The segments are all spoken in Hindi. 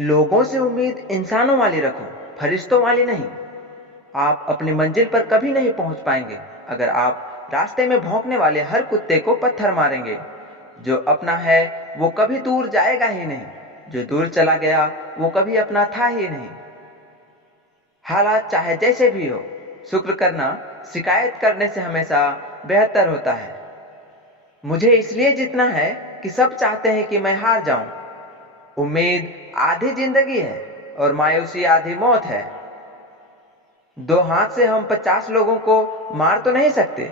लोगों से उम्मीद इंसानों वाली रखो, फरिश्तों वाली नहीं। आप अपनी मंजिल पर कभी नहीं पहुंच पाएंगे अगर आप रास्ते में भौंकने वाले हर कुत्ते को पत्थर मारेंगे। जो अपना है वो कभी दूर जाएगा ही नहीं, जो दूर चला गया वो कभी अपना था ही नहीं। हालात चाहे जैसे भी हो, शुक्र करना शिकायत करने से हमेशा बेहतर होता है। मुझे इसलिए जीतना है कि सब चाहते हैं कि मैं हार जाऊं। उम्मीद आधी जिंदगी है और मायूसी आधी मौत है। दो हाथ से हम 50 लोगों को मार तो नहीं सकते,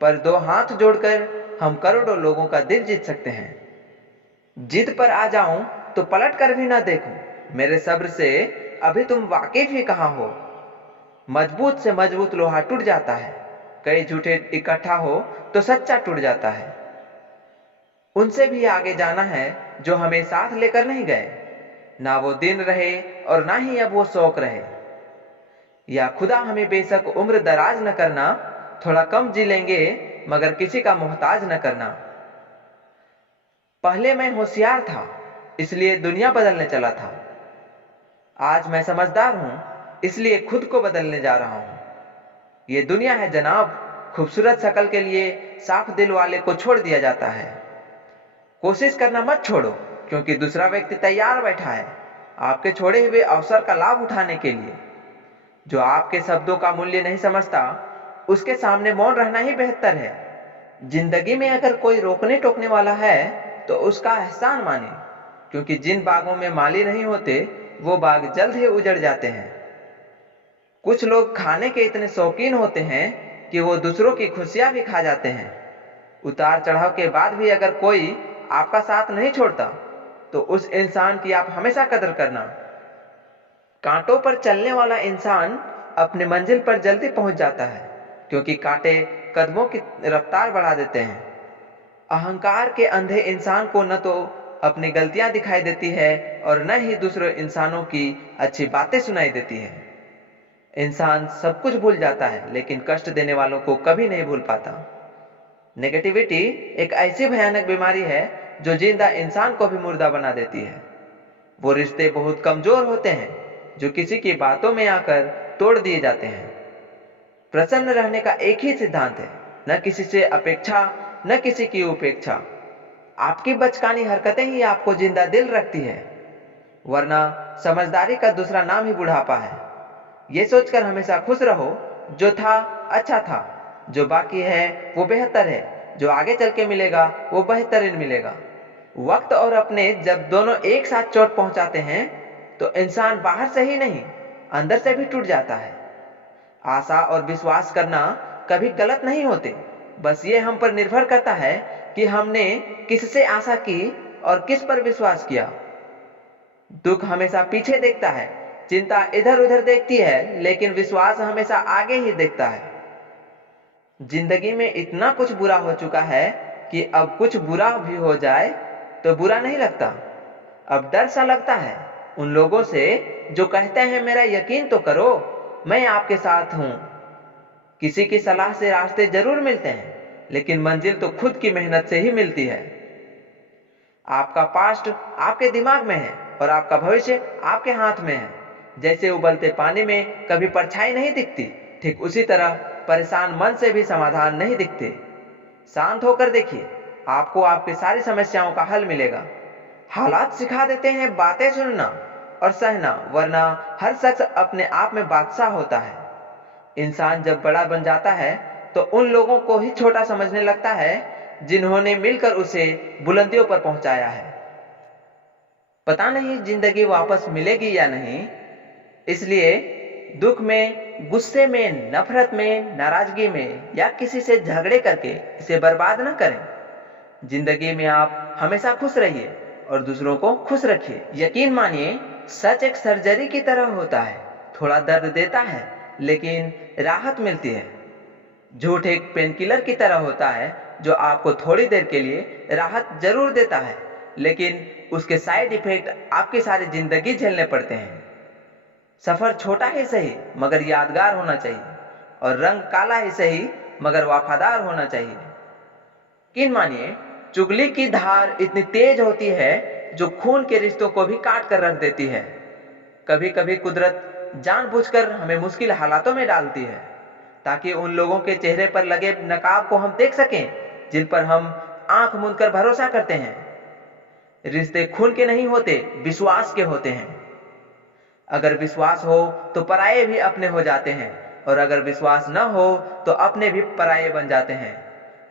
पर दो हाथ जोड़कर हम करोड़ों लोगों का दिल जीत सकते हैं। जिद पर आ जाऊं तो पलट कर भी ना देखूं। मेरे सब्र से अभी तुम वाकिफ ही कहां हो। मजबूत से मजबूत लोहा टूट जाता है, कई झूठे इकट्ठा हो तो सच्चा टूट जाता है। उनसे भी आगे जाना है जो हमें साथ लेकर नहीं गए। ना वो दिन रहे और ना ही अब वो शौक रहे। या खुदा हमें बेशक उम्र दराज न करना, थोड़ा कम जी लेंगे मगर किसी का मोहताज न करना। पहले मैं होशियार था इसलिए दुनिया बदलने चला था। आज मैं समझदार हूं इसलिए खुद को बदलने जा रहा हूं। ये दुनिया है जनाब, खूबसूरत शक्ल के लिए साफ दिल वाले को छोड़ दिया जाता है। कोशिश करना मत छोड़ो, क्योंकि दूसरा व्यक्ति तैयार बैठा है आपके छोड़े हुए अवसर का लाभ उठाने के लिए। जो आपके शब्दों का मूल्य नहीं समझता, उसके सामने मौन रहना ही बेहतर है। जिंदगी में अगर कोई रोकने टोकने वाला है तो उसका एहसान माने, क्योंकि जिन बागों में माली नहीं होते वो बाग जल्द ही उजड़ जाते हैं। कुछ लोग खाने के इतने शौकीन होते हैं कि वो दूसरों की खुशियां भी खा जाते हैं। उतार चढ़ाव के बाद भी अगर कोई आपका साथ नहीं छोड़ता तो उस इंसान की आप हमेशा कदर करना। कांटों पर चलने वाला इंसान अपनी मंजिल पर जल्दी पहुंच जाता है, क्योंकि कांटे कदमों की रफ्तार बढ़ा देते हैं। अहंकार के अंधे इंसान को न तो अपनी गलतियां दिखाई देती है और न ही दूसरे इंसानों की अच्छी बातें सुनाई देती है। इंसान सब कुछ भूल जाता है लेकिन कष्ट देने वालों को कभी नहीं भूल पाता। नेगेटिविटी एक ऐसी भयानक बीमारी है जो जिंदा इंसान को भी मुर्दा बना देती है। वो रिश्ते बहुत कमजोर होते हैं जो किसी की बातों में आकर तोड़ दिए जाते हैं। प्रसन्न रहने का एक ही सिद्धांत है, न किसी से अपेक्षा न किसी की उपेक्षा। आपकी बचकानी हरकतें ही आपको जिंदा दिल रखती है, वरना समझदारी का दूसरा नाम ही बुढ़ापा है। ये सोचकर हमेशा खुश रहो, जो था अच्छा था, जो बाकी है वो बेहतर है, जो आगे चल के मिलेगा वो बेहतरीन मिलेगा। वक्त और अपने जब दोनों एक साथ चोट पहुंचाते हैं तो इंसान बाहर से ही नहीं अंदर से भी टूट जाता है। आशा और विश्वास करना कभी गलत नहीं होते, बस ये हम पर निर्भर करता है कि हमने किससे आशा की और किस पर विश्वास किया। दुख हमेशा पीछे देखता है, चिंता इधर उधर देखती है, लेकिन विश्वास हमेशा आगे ही देखता है। जिंदगी में इतना कुछ बुरा हो चुका है कि अब कुछ बुरा भी हो जाए तो बुरा नहीं लगता। अब डर सा लगता है उन लोगों से जो कहते हैं मेरा यकीन तो करो, मैं आपके साथ हूं। किसी की सलाह से रास्ते जरूर मिलते हैं, लेकिन मंजिल तो खुद की मेहनत से ही मिलती है। आपका पास्ट आपके दिमाग में है और आपका भविष्य आपके हाथ में है। जैसे उबलते पानी में कभी परछाई नहीं दिखती, ठीक उसी तरह परेशान मन से भी समाधान नहीं दिखते। शांत होकर देखिए, आपको आपकी सारी समस्याओं का हल मिलेगा। हालात सिखा देते हैं बातें सुनना और सहना, वरना हर शख्स अपने आप में बादशाह होता है। इंसान जब बड़ा बन जाता है तो उन लोगों को ही छोटा समझने लगता है जिन्होंने मिलकर उसे बुलंदियों पर पहुंचाया है। पता नहीं जिंदगी वापस मिलेगी या नहीं, इसलिए दुख में, गुस्से में, नफरत में, नाराजगी में या किसी से झगड़े करके इसे बर्बाद न करें। जिंदगी में आप हमेशा खुश रहिए और दूसरों को खुश रखिए। यकीन मानिए, सच एक सर्जरी की तरह होता है। थोड़ा दर्द देता है लेकिन राहत मिलती है। झूठ एक पेनकिलर की तरह होता है जो आपको थोड़ी देर के लिए राहत जरूर देता है, लेकिन उसके साइड इफेक्ट आपकी सारी जिंदगी झेलने पड़ते हैं। सफर छोटा ही सही मगर यादगार होना चाहिए, और रंग काला ही सही मगर वफादार होना चाहिए। यकीन मानिए, चुगली की धार इतनी तेज होती है जो खून के रिश्तों को भी काट कर रख देती है। कभी कभी कुदरत जानबूझकर हमें मुश्किल हालातों में डालती है ताकि उन लोगों के चेहरे पर लगे नकाब को हम देख सकें जिन पर हम आंख मूंद कर भरोसा करते हैं। रिश्ते खून के नहीं होते, विश्वास के होते हैं। अगर विश्वास हो तो पराये भी अपने हो जाते हैं, और अगर विश्वास न हो तो अपने भी पराये बन जाते हैं।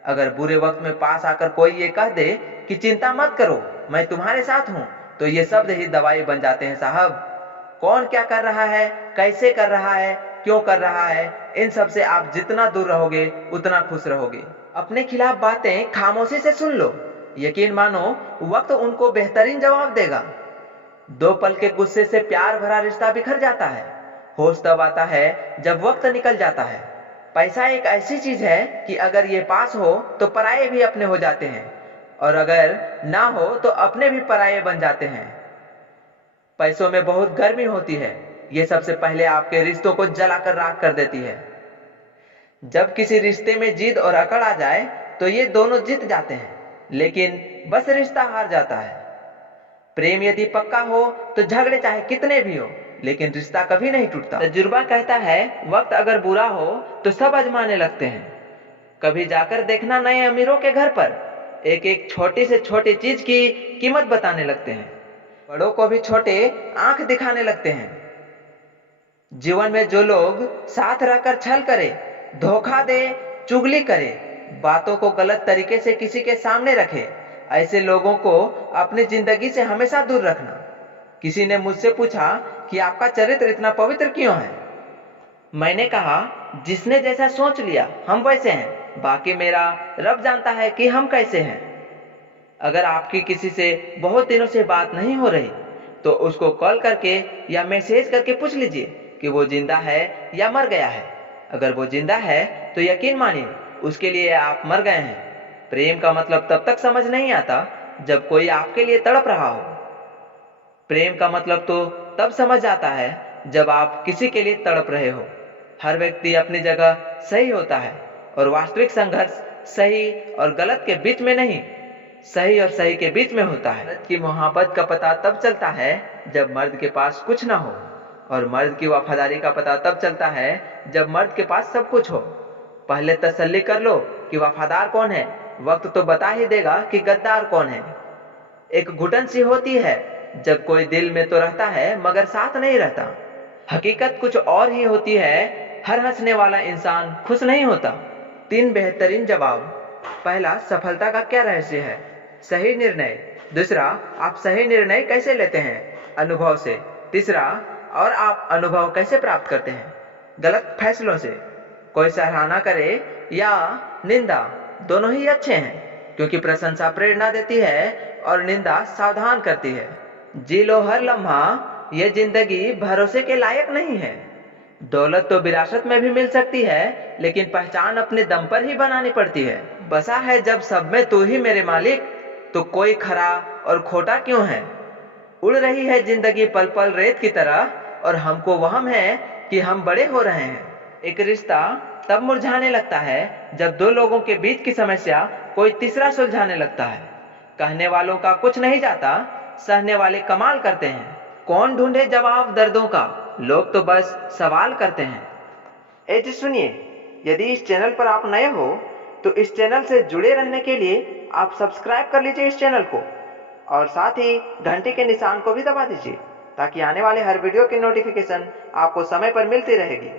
अगर बुरे वक्त में पास आकर कोई ये कह दे कि चिंता मत करो, मैं तुम्हारे साथ हूं, तो ये शब्द ही दवाई बन जाते हैं साहब। कौन क्या कर रहा है, कैसे कर रहा है, क्यों कर रहा है, इन सब से आप जितना दूर रहोगे उतना खुश रहोगे। अपने खिलाफ बातें खामोशी से सुन लो, यकीन मानो वक्त उनको बेहतरीन जवाब देगा। 2 पल के गुस्से से प्यार भरा रिश्ता बिखर जाता है। होश तब आता है जब वक्त निकल जाता है। पैसा एक ऐसी चीज है कि अगर ये पास हो तो पराये भी अपने हो जाते हैं, और अगर ना हो तो अपने भी पराये बन जाते हैं। पैसों में बहुत गर्मी होती है, ये सबसे पहले आपके रिश्तों को जलाकर राख कर देती है। जब किसी रिश्ते में जिद और अकड़ आ जाए तो ये दोनों जीत जाते हैं, लेकिन बस रिश्ता हार जाता है। प्रेम यदि पक्का हो तो झगड़े चाहे कितने भी हो, लेकिन रिश्ता कभी नहीं टूटता। तजुर्बा कहता है वक्त अगर बुरा हो तो सब आजमाने लगते हैं। कभी जाकर देखना नए अमीरों के घर पर, एक एक छोटी से छोटी चीज की कीमत बताने लगते हैं। बड़ों को भी छोटे आंख दिखाने लगते हैं। जीवन में जो लोग साथ रहकर छल करे, धोखा दे, चुगली करे, बातों को गलत तरीके से किसी के सामने रखे, ऐसे लोगों को अपनी जिंदगी से हमेशा दूर रखना। किसी ने मुझसे पूछा कि आपका चरित्र इतना पवित्र क्यों है? मैंने कहा जिसने जैसा सोच लिया हम वैसे हैं, बाकी मेरा रब जानता है कि हम कैसे हैं। अगर आपकी किसी से बहुत दिनों से बात नहीं हो रही तो उसको कॉल करके या मैसेज करके पूछ लीजिए कि वो जिंदा है या मर गया है। अगर वो जिंदा है तो यकीन मानिए उसके लिए आप मर गए हैं। प्रेम का मतलब तब तक समझ नहीं आता जब कोई आपके लिए तड़प रहा हो। प्रेम का मतलब तो तब समझ आता है जब आप किसी के लिए तड़प रहे हो। हर व्यक्ति अपनी जगह सही होता है, और वास्तविक संघर्ष सही और गलत के बीच में नहीं, सही और सही के बीच में होता है। मर्द की मोहब्बत का पता तब चलता है जब मर्द के पास कुछ ना हो, और मर्द की वफादारी का पता तब चलता है जब मर्द के पास सब कुछ हो। पहले तसल्ली कर लो कि वफादार कौन है, वक्त तो बता ही देगा कि गद्दार कौन है। एक घुटन सी होती है जब कोई दिल में तो रहता है मगर साथ नहीं रहता। हकीकत कुछ और ही होती है, हर हंसने वाला इंसान खुश नहीं होता। 3 बेहतरीन जवाब। पहला, सफलता का क्या रहस्य है? सही निर्णय। दूसरा, आप सही निर्णय कैसे लेते हैं? अनुभव से। तीसरा, और आप अनुभव कैसे प्राप्त करते हैं? गलत फैसलों से। कोई सराहना करे या निंदा, दोनों ही अच्छे हैं, क्योंकि प्रशंसा प्रेरणा देती है और निंदा सावधान करती है। जी लो हर लम्हा, ये जिंदगी भरोसे के लायक नहीं है। दौलत तो विरासत में भी मिल सकती है, लेकिन पहचान अपने दम पर ही बनानी पड़ती है। बसा है जब सब में तू ही मेरे मालिक, तो कोई खरा और खोटा क्यों है? उड़ रही है जिंदगी पल पल रेत की तरह, और हमको वहम है कि हम बड़े हो रहे हैं। एक रिश्ता तब मुरझाने लगता है जब 2 लोगों के बीच की समस्या कोई तीसरा सुलझाने लगता है। कहने वालों का कुछ नहीं जाता, सहने वाले कमाल करते हैं। कौन ढूंढे जवाब दर्दों का, लोग तो बस सवाल करते हैं। ए जी सुनिए, यदि इस चैनल पर आप नए हो तो इस चैनल से जुड़े रहने के लिए आप सब्सक्राइब कर लीजिए इस चैनल को, और साथ ही घंटी के निशान को भी दबा दीजिए ताकि आने वाले हर वीडियो की नोटिफिकेशन आपको समय पर मिलती रहेगी।